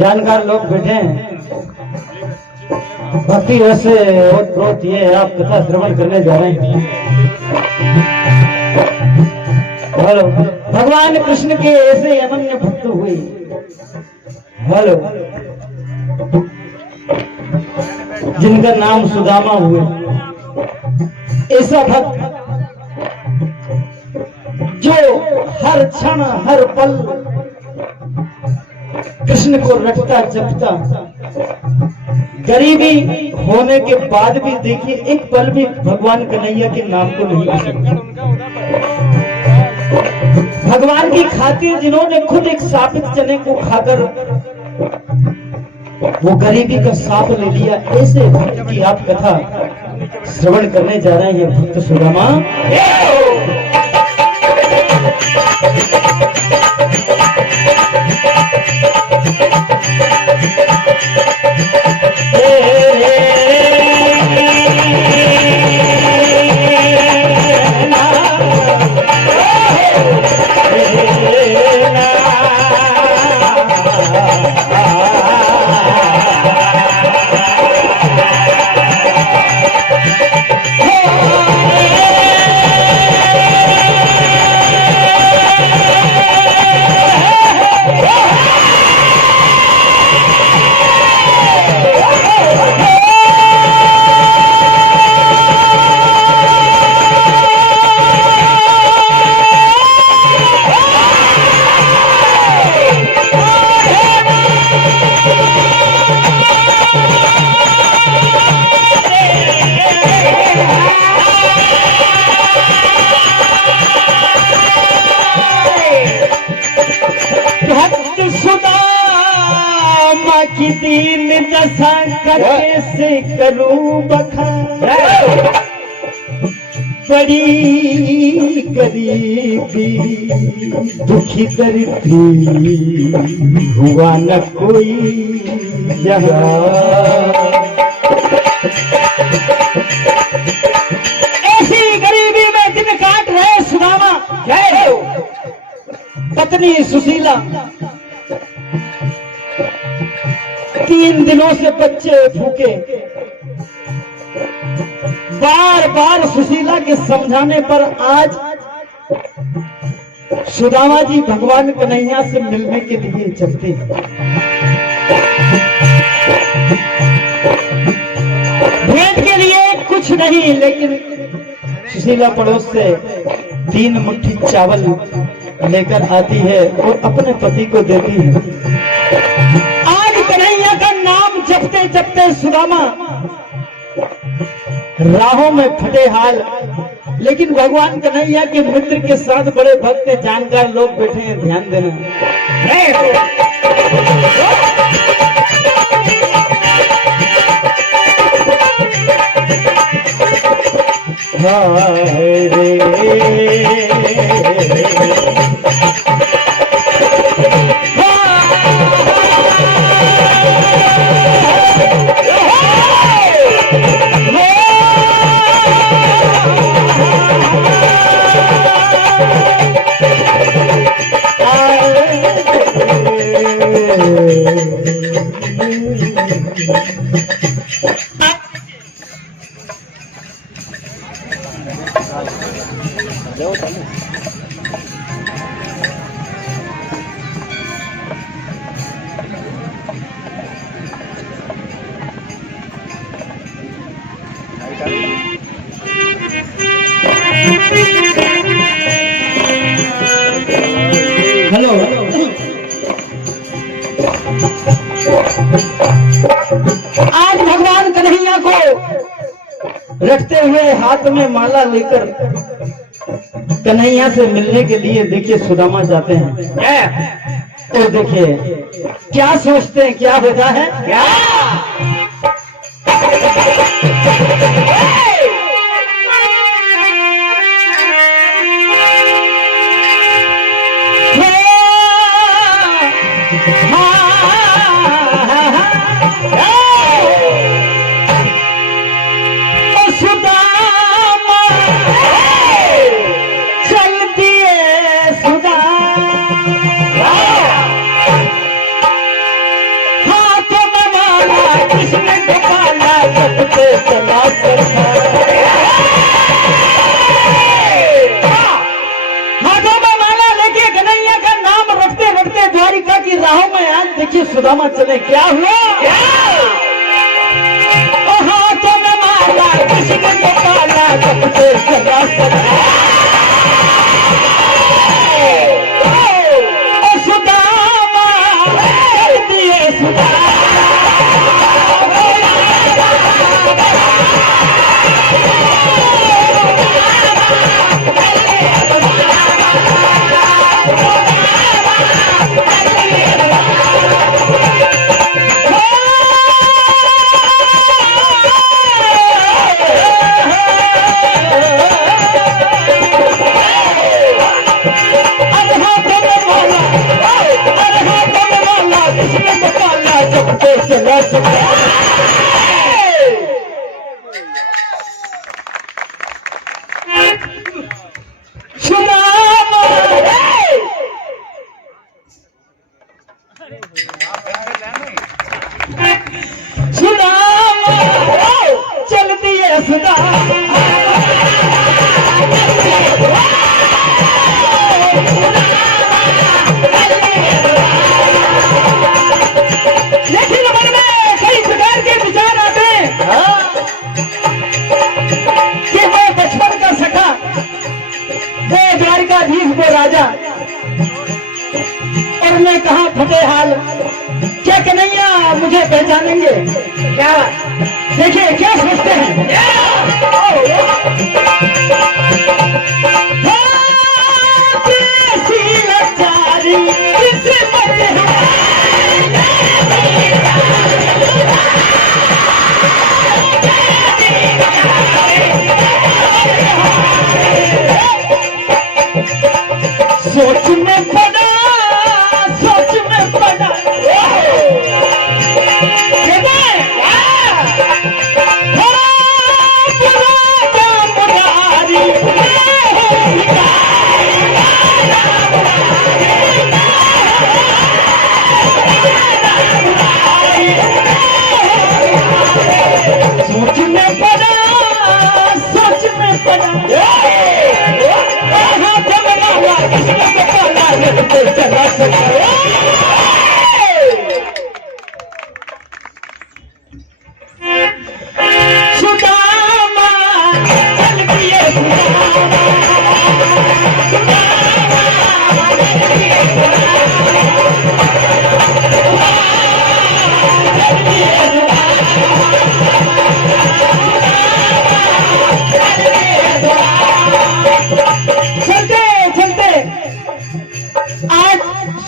जानकार लोग बैठे हैं। भक्ति रस ओत ये आप कथा श्रवण करने जा रहे हैं। हेलो, भगवान कृष्ण के ऐसे अनन्य भक्त हुए। हेलो, जिनका नाम सुदामा हुए। ऐसा भक्त जो हर क्षण हर पल कृष्ण को रटता जपता, गरीबी होने के बाद भी देखिए एक पल भी भगवान कन्हैया के नाम को नहीं भूला। भगवान की खातिर जिन्होंने खुद एक साबित चने को खाकर वो गरीबी का साथ ले लिया, ऐसे भक्त की आप कथा श्रवण करने जा रहे हैं। भक्त सुदामा की दीन दशा कैसे करूं बखान, बड़ी गरीबी दुखी दर्दी हुआ न कोई यहाँ। ऐसी गरीबी में दिन काट रहे सुदामा। जय हो। पत्नी सुशीला 3 दिनों से बच्चे भूखे, बार बार सुशीला के समझाने पर आज सुदामा जी भगवान कन्हैया से मिलने के लिए चलते हैं। भेंट के लिए कुछ नहीं, लेकिन सुशीला पड़ोस से 3 मुट्ठी चावल लेकर आती है और अपने पति को देती है। कन्हैया का नाम जपते जपते सुदामा राहों में फटे हाल, लेकिन भगवान कन्हैया के मित्र के साथ बड़े भक्त जानकार लोग बैठे हैं। ध्यान देना। रे हेलो, आज भगवान कन्हैया को रखते हुए हाथ में माला लेकर कन्हैया से मिलने के लिए देखिए सुदामा जाते हैं। और देखिए क्या सोचते हैं, क्या होता है, क्या राहों में आज देखिए सुदामा चले। क्या हुआ, हाथों में माला किसी को निकाला सबसे चला सुदामा दिए सुदामा चलती है सुदा लेकिन मन में कई प्रकार के विचार आते हैं कि वो बचपन का सखा, वो द्वारिकाधीश, वो राजा, और मैं कहा फटे हाल, क्या कन्हैया मुझे पहचानेंगे क्या? देखिए क्या सोचते हैं। सोच में पड़ा, सोच में पड़ा, सोच में पड़ा, सोच में पड़ा, चला सुदामा चल दिए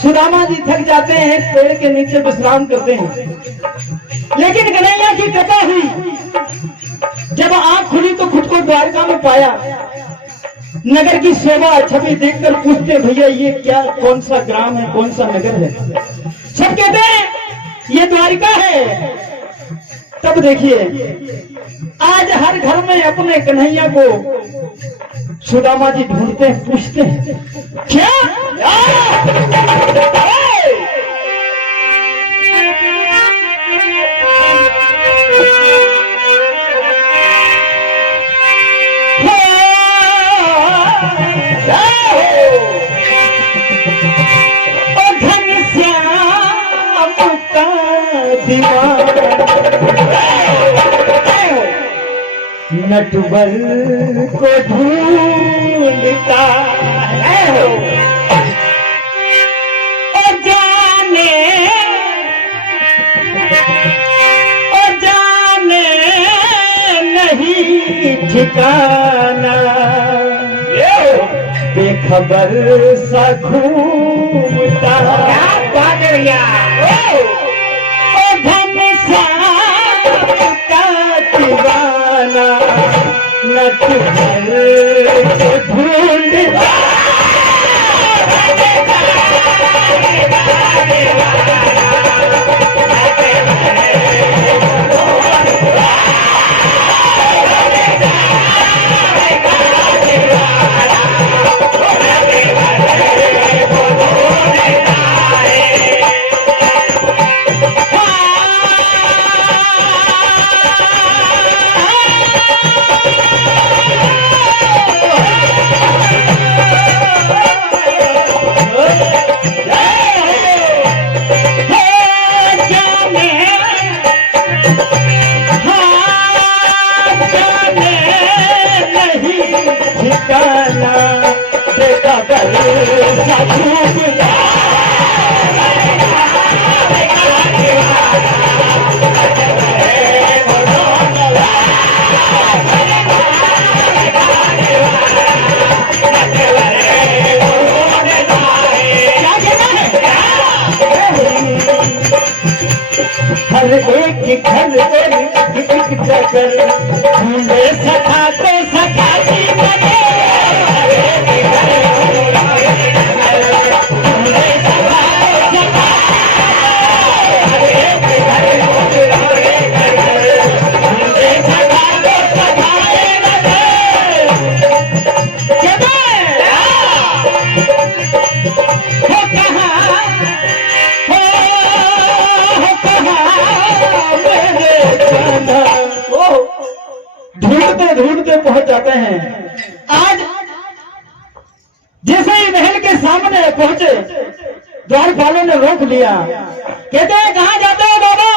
सुदामा जी थक जाते हैं, पेड़ के नीचे विश्राम करते हैं। लेकिन कन्हैया की कृपा हुई, जब आंख खुली तो खुद को द्वारका में पाया। नगर की शोभा छवि देखकर पूछते, भैया ये क्या, कौन सा ग्राम है, कौन सा नगर है? सब कहते हैं ये द्वारिका है। तब देखिए आज हर घर में अपने कन्हैया को सुदामा जी ढूंढते हैं, पूछते हैं क्या? नटवर को ढूंढता है और जाने नहीं ठिकाना बेखबर सा घूमता का दीवाना नटवर को ढूंढता ठिकाना देखा हर एक घर एक जगह ढूंढे सखा तो सखा जी बने ढूंढते ढूंढते पहुंच जाते हैं। आज जैसे ही महल के सामने पहुंचे द्वारपालों ने रोक लिया, कहते हैं कहां जाते हो बाबा?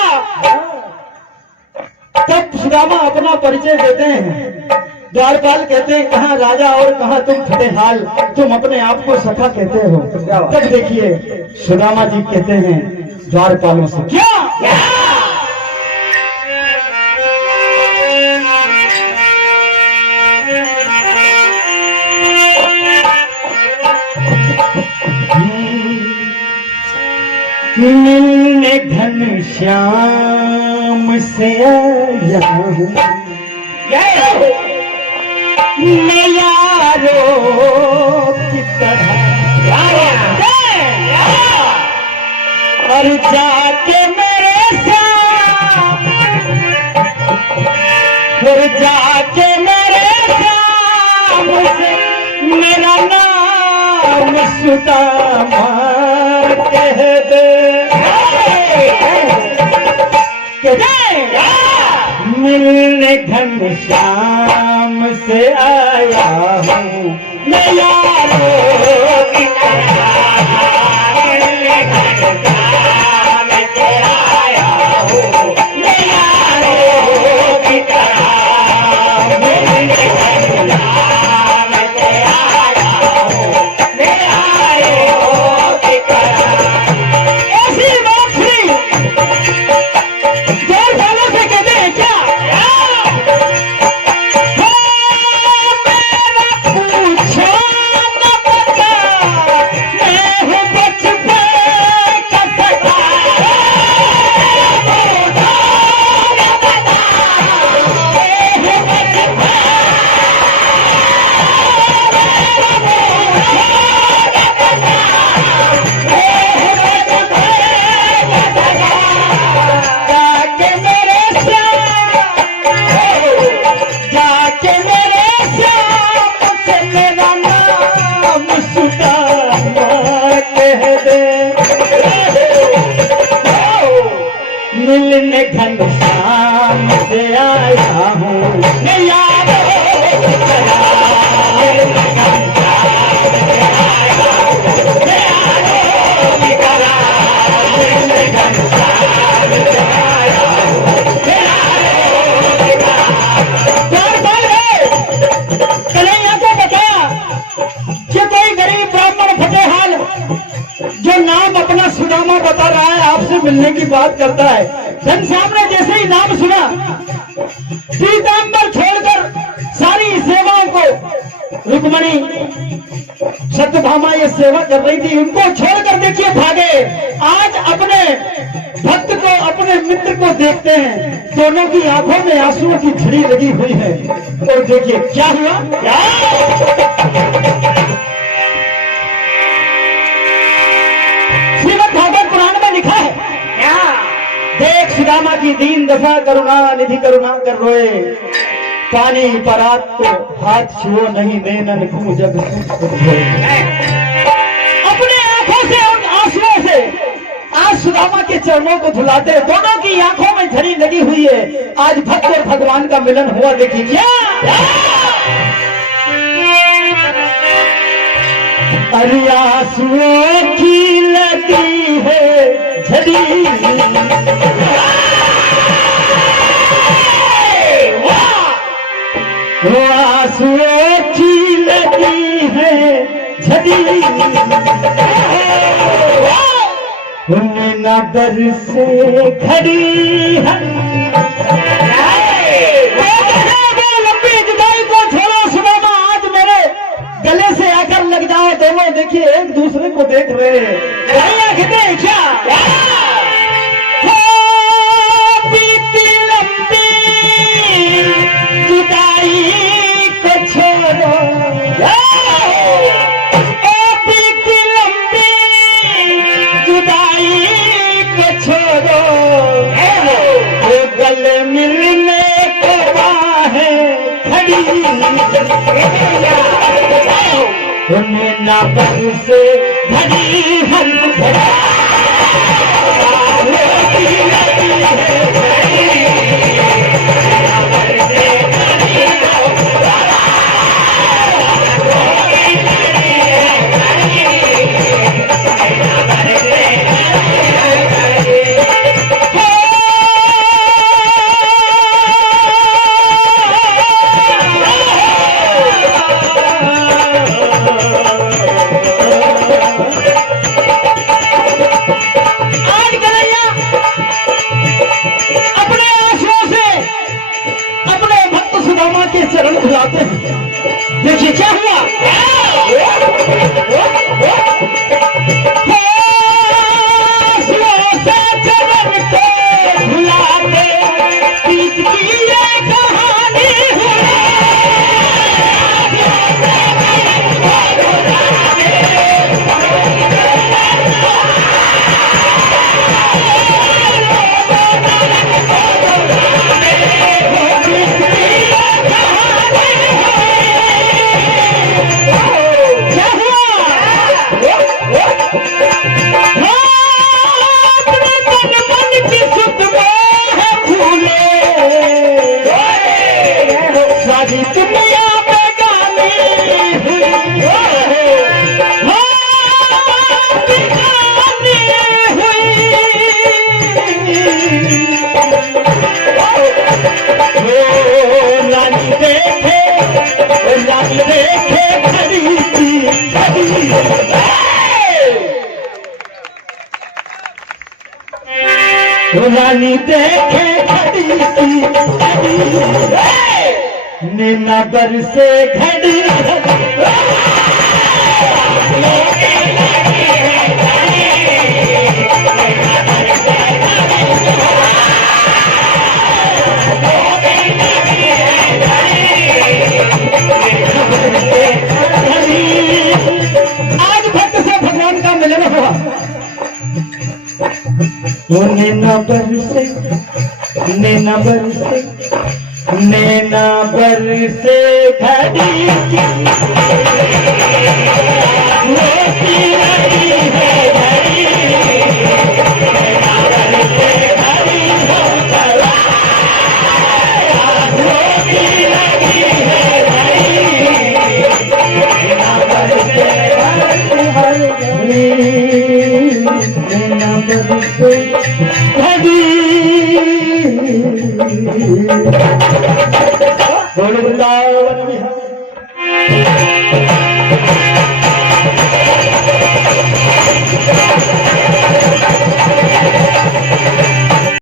तब सुदामा अपना परिचय देते हैं। द्वारपाल कहते हैं कहां राजा और कहां तुम फतेहाल, तुम अपने आप को सखा कहते हो। तब देखिए सुदामा जी कहते हैं द्वारपालों से क्या मिलने घनश्याम से आया हूँ मैं यारों की तरह और जाके मेरे साथ फिर जाके मेरे साथ से मेरा नाम सुदामा कह दे मिलने घनश्याम से आया हूँ मैं यारों की तरह मिलने घनश्याम से आया हूँ मैं यारों की तरह मिलने घनश्याम से आया हूँ मैं यारों की तरह। ऐसी बात थी द्वारपालों से कहते हैं क्या मिलने घनश्याम से आया हूँ मैं यारों की तरह मिलने घनश्याम से आया हूँ मैं यारों की तरह मिलने घनश्याम से आया हूँ मैं यारों की तरह। से मिलने की बात करता है। घनश्याम ने जैसे ही नाम सुना, पीतांबर छोड़कर सारी सेवाओं को, रुक्मणी सत्यभामा ये सेवा कर रही थी, उनको छोड़कर देखिए भागे। आज अपने भक्त को, अपने मित्र को देखते हैं, दोनों की आंखों में आंसुओं की झड़ी लगी हुई है। और देखिए क्या हुआ, क्या श्रीमद् भागवत पुराण में लिखा है, क्या देख सुदामा की दीन दशा, करुणा निधि करुणा कर रोए, पानी परात को हाथ छुओ नहीं देना निकू जब अपने आंखों से उन आंसुओं से आज सुदामा के चरणों को धुलाते, दोनों की आंखों में झड़ी लगी हुई है। आज भक्त और भगवान का मिलन हुआ, देखिए क्या अरे आंसुओं की लगी है झड़ी, आंसुओं की लगी है झड़ी, न बरसे घड़ी है। लंबी जुदाई को छोड़ो सुदामा, आज मेरे गले से आकर लग जाओ दोनों। देखिए एक दूसरे को देख रहे हैं, आंखें क्या बीती लंबी जुदाई को छोड़ो, बीती लंबी जुदाई को छोड़ो, गले मिलने को बाहें खड़ी, उन्हें ना बरसे घड़ी हर चरण खुलाते हैं। देखिए क्या हुआ, चरण को खुलाते प्रीत की ये कहानी रानी देखे घड़ी की नैना बरसे घड़ी, आज भक्त से भगवान का मिलन हुआ। नैना बरसे नैना बरसे नैना बरसे घड़ी घड़ी